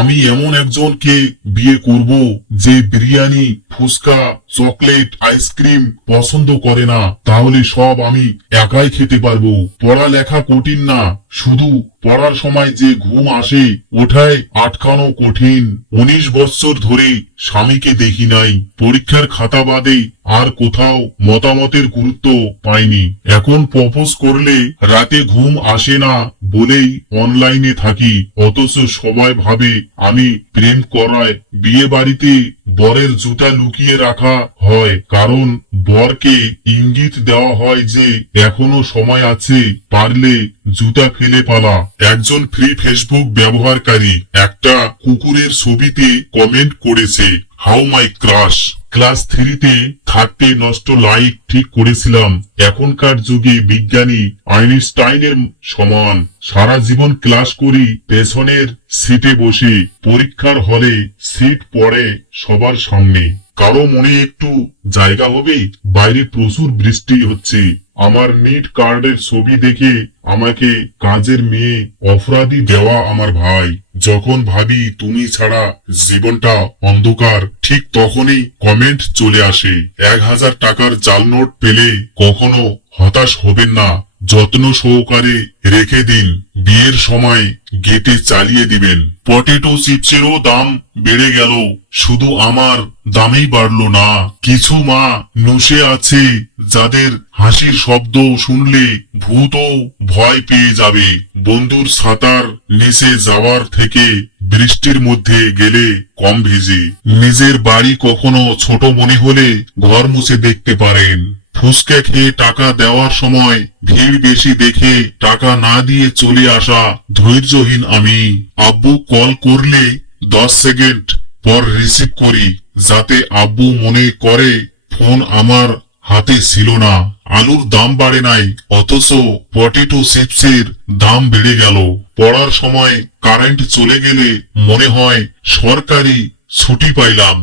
আমি এমন একজনকে বিয়ে করব যে বিরিয়ানি, ফুচকা, চকলেট, আইসক্রিম পছন্দ করে না। তাহলে সব আমি একাই খেতে পারবো। পড়ালেখা কঠিন না, শুধু পড়ার সময় যে ঘুম আসে ওঠায় আটকানো কঠিন। 19 বছর ধরে স্বামীকে দেখি নাই। পরীক্ষার খাতা বাদে আর কোথাও মতামতের গুরুত্ব পাইনি। এখন প্রপোজ করলে রাতে ঘুম আসে না বলেই অনলাইনে থাকি। অথচ সবাই ভাবে আমি প্রেম করায়। বিয়ে বাড়িতে বরের জুতা লুকিয়ে রাখা হয়, কারণ বরকে ইঙ্গিত দেওয়া হয় যে এখনো সময় আছে, পারলে জুতা ফেলে পালা। একজন ফ্রি ফেসবুক ব্যবহারকারী একটা কুকুরের ছবিতে কমেন্ট করেছে, হাউ মাই ক্রাশ। ক্লাস 3-তে থাকতে নষ্ট লাইফ ঠিক করেছিলাম। এখনকার যুগে বিজ্ঞানী আইনস্টাইনের সমান। সারা জীবন ক্লাস করি পেছনের সিটে বসে। পরীক্ষার হলে সিট পড়ে সবার সামনে। কারো মনে একটু জায়গা হবে? বাইরে প্রচুর বৃষ্টি হচ্ছে। আমার নিট কার্ডের ছবি দেখে আমাকে কাজের মেয়ে অপরাধী দেওয়া আমার ভাই। যখন ভাবি তুমি ছাড়া জীবনটা অন্ধকার, ঠিক তখনই কমেন্ট চলে আসে, 1000 টাকার জাল নোট পেলে কখনো হতাশ হবেন না, যত্ন সহকারে রেখে দিন, বিয়ের সময় গেটে চালিয়ে দিবেন। পটেটো চিপসেরও দাম বেড়ে গেল, শুধু আমার দামেই বাড়লো না। কিছু মা নুসে আছে যাদের হাসির শব্দ শুনলে ভূতও ভয় পেয়ে যাবে। বন্ধুর ছাতার নিচে যাওয়ার থেকে বৃষ্টির মধ্যে গেলে কম ভিজে। নিজের বাড়ি কখনো ছোট মনে হলে ঘর মুছে দেখতে পারেন। ফুসকা খেয়ে টাকা দেওয়ার সময় ভিড় বেশি দেখে টাকা না দিয়ে চলে আসা ধৈর্যহীন আমি। আব্বু কল করলে 10 সেকেন্ড পর রিসিভ করি, যাতে আব্বু মনে করে ফোন আমার হাতে ছিল না। আলুর দাম বাড়ে নাই, অথচ পটেটো চিপসের দাম বেড়ে গেল। পড়ার সময় কারেন্ট চলে গেলে মনে হয় সরকারি ছুটি পাইলাম।